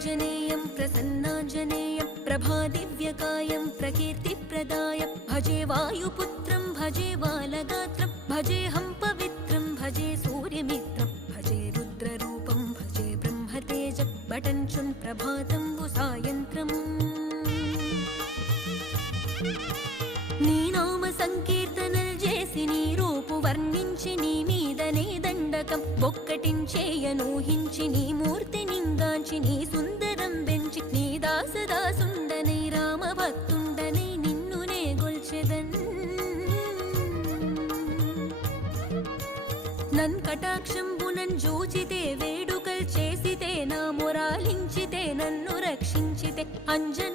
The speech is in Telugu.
प्रसन्नाञ्जनेयं प्रसन्नाञ्जनेयं प्रभादिव्यकायं प्रकीर्तिप्रदाय भजे वायुपुत्रं भजे बालगात्रं भजेऽहं पवित्रं भजे सूर्यमित्रं भजे रुद्ररूपं भजे ब्रह्मतेजं बटञ्चुन् प्रभातं सायन्त्रम् నీ నామ సంకీర్తనలు చేసి నీ రూపు వర్ణించి నీ మీదనే దండకం ఒక్కటించేయనూహించి నీ మూర్తి నింగాంచి నీ సుందరం పెంచి నీ దాసదాసుండనై రామభక్తుండనై నిన్నునే గొల్చెదన్ నన్ కటాక్షంబునన్ జూచితే వేడుకల్ చేసితే నా మొరాలించితే నన్ను రక్షించితే అంజన